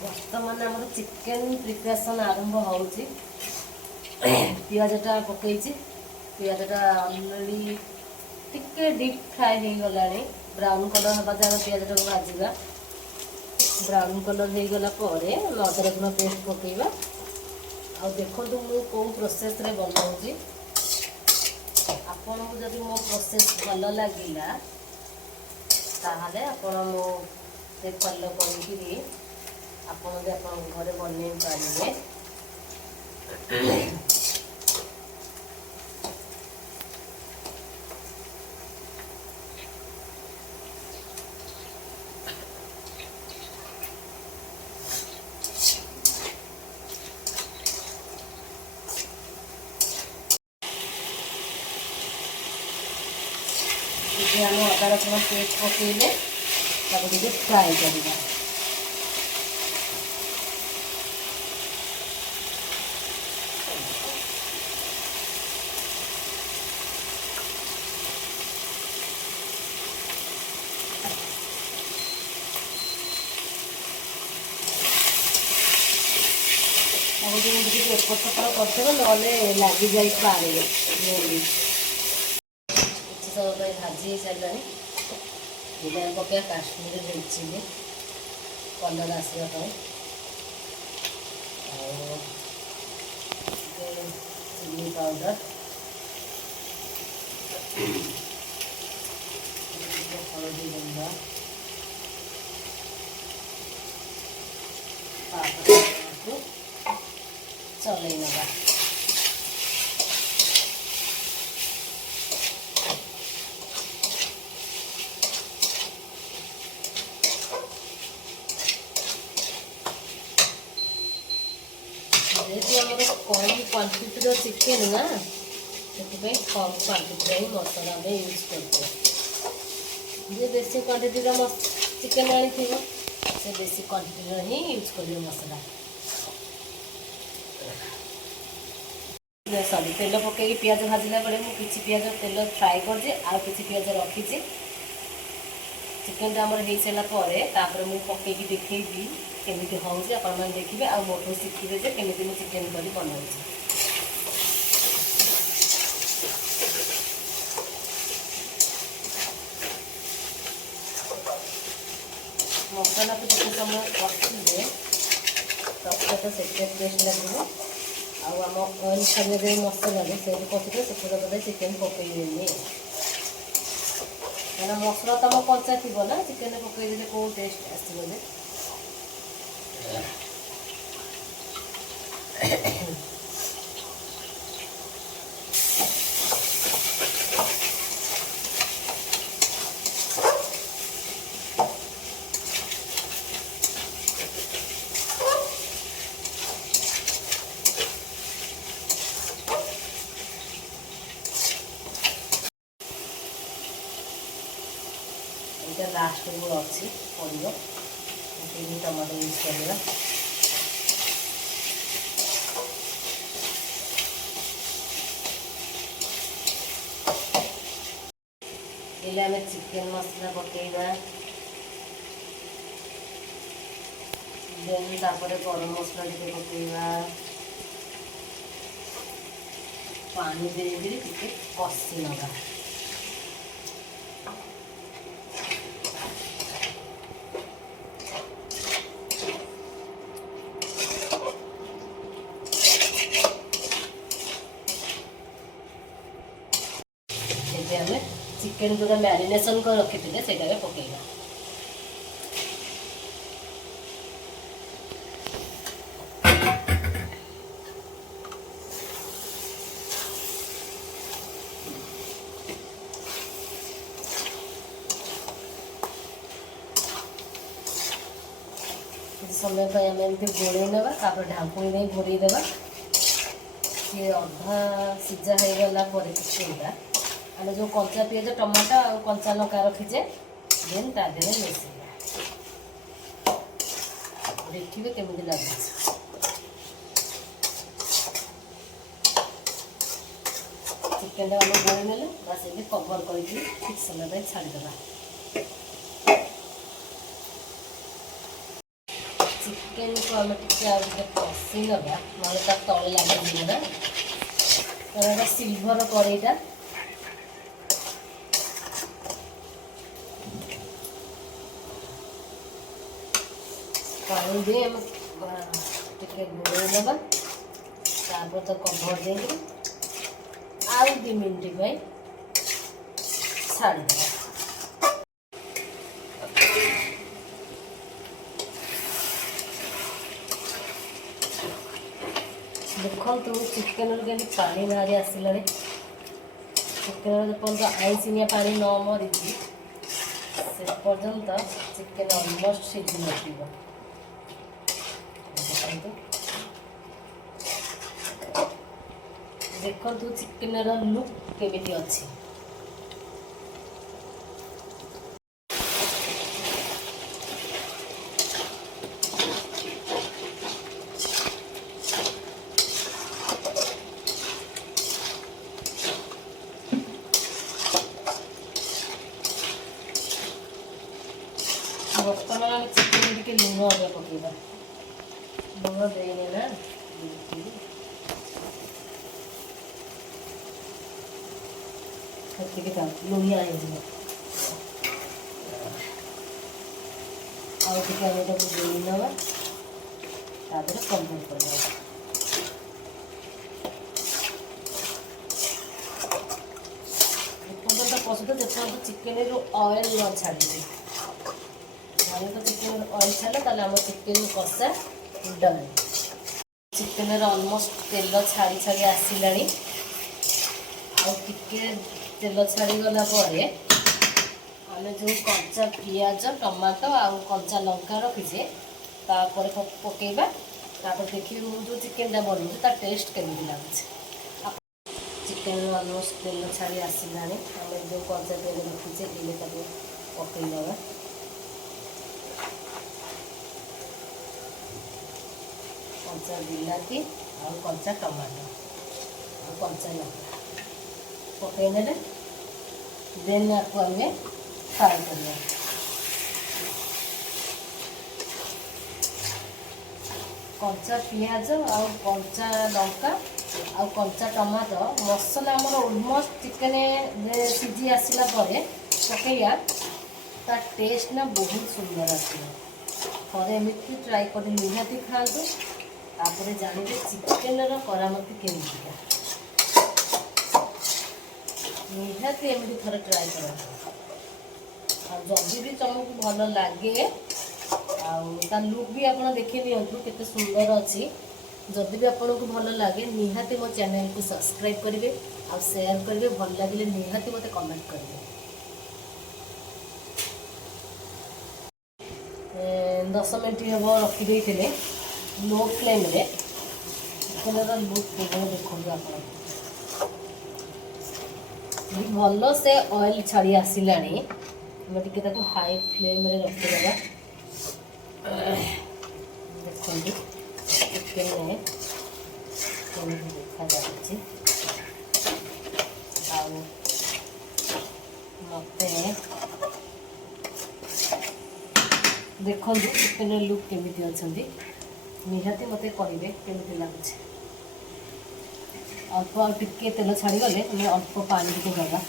बर्तमान आम chicken preparation आरंभ हो पिजटा पकई पिजटा अलरेडी टिके डीप फ्राए हो गला ब्राउन कलर हवा जाए पिजटा को भाजा ब्राउन कलर हो गला अदा रसुण पेस्ट पकईवा आ देखो मुझे कौ प्रोसेस रे बनाऊँगी आपन को जब मो प्रोसेस भल लगिला ताहले आपण मो से फॉलो करी आपन भी अपन घर बन पारे आम अदा रसुण पेस्ट पकईले फ्राए करवा एपट सेपट करते ना लगी जापे किसी समय भाजी सारे डिजाइन पकड़ा काश्मीरी रेड चिली कलर आसवाई चिली पाउडर हलदी गुंड चल नवा कम क्वांटिटी चिकेन ना से कम क्वांटिटी मसला में यूज करते बेसी क्वांटिटी चिकेन आनी से बेसी क्वांटिटी ही यूज कर मसला सॉरी तेल पकई पियाज भाजला बेले मुझे किसी पियाज तेल फ्राए करजे आ किसी पियाज रखी चिकेन आमर हो सारापर मुझे पकईकी देखी केमी हूँ आप देखिए आ मोटू शिखे जे केमी मुझे चिकेन कर बनाऊँ मसला को जिते समय कषिले तक से टेस्ट लगे आम ऑयल छाड़े मसला से कषिले से चिकेन पकईनि क्या मसला तो आम कंचा थी ना चिकेन पकईदे कौ टेस्ट आसो लास्ट को अच्छी पड़ो टमाटो यूज करवा आम चिकेन मसला पकईवा देन गरम मसला टे पकईवा पानी दे कषि नवा चिकेन जो मैरिनेशन कर रखी थे से पकईवा समय आम एमती गोड़े ना ढाकुणी नहीं घोड़े देवा सी अधा सीझा हो गला चिकेनटा आम जो कंचा पिज टमाटो और कंचा लंका रखीचे देन ता देहरे मिसेगा देखिए केमी लगे चिकेन आम गोड़े ने बस ये कवर कर समय छाड़देवा चिकेन को आम टे कषि नवा ना तले लगे ना कारण सिल्भर कड़ईटा पानी दे घोड़े नवा तापर तो कभर दे आउ 2 मिनट छाड़ी देखु चिकेन के पानी बाहरी आसला चिकेन पर्यंत आईसिनिया पानी न मरी से पर्यंत चिकेन अलमोस्ट सीझी न देखु चिकेन लुक केमिति अछि बर्तमान चिकेन टे लुण अगर पकेबा लुण देने ना लुणिया आईना तापर कम्प्लीट कर कषुद जो चिकेन रू ऑयल न छाड़ी तो चिकेन ऑयल छाड़े आम चिकेन कषा डन चिकेन ऑलमोस्ट तेल छाड़ी छाड़ी आसला आके तेल छाड़ी गला आम जो कंचा पियाज टमाटो आउ कंचा लंका रखीचे तापर पकेबा तापर देखिए जो चिकेन बनूँ ता टेस्ट केमी लगुच चिकेन ऑलमोस्ट तेल छाड़ी आसला आम जो कंचा तेल रखीचे ये पकईदबा कंचा बिलाती और कंचा टमाटो और कंचा लंका पकईने देन आपको आम फ्राए कर कंचा पियाज और कंचा लंका और कंचा टमाटो मसला आमर ऑलमोस्ट चिकेन सीझी आसला पकईया ता टेस्ट ना बहुत सुंदर आसो थे एमती ट्राए कर निहाती खातु तापर जानवे चिकेन करामती केमिका निहाती एमती थे ट्राए कर जदि भी तुमको भल लगे आ लुक भी आप देखी नियंतु केते सुंदर अच्छी जदि भी आपको भल लगे निहाती मो चैनल को सब्सक्राइब करेंगे और शेयर करेंगे भल लगे निहाती मत कमेंट करेंगे 10 मिनट हम रखिदे लो फ्लेम रे चिकेन लुक देखो आप भल से ऑयल छाड़ी आसला टे हाई फ्लेम रे रखिदेगा देखते चिकेन देखा जाए मत देखो चिकेन लुक केमिति अच्छी निहाती मत कहे केमिति लगुच अल्प टिके तेल छाड़ी गले अल्प पानी टे दबा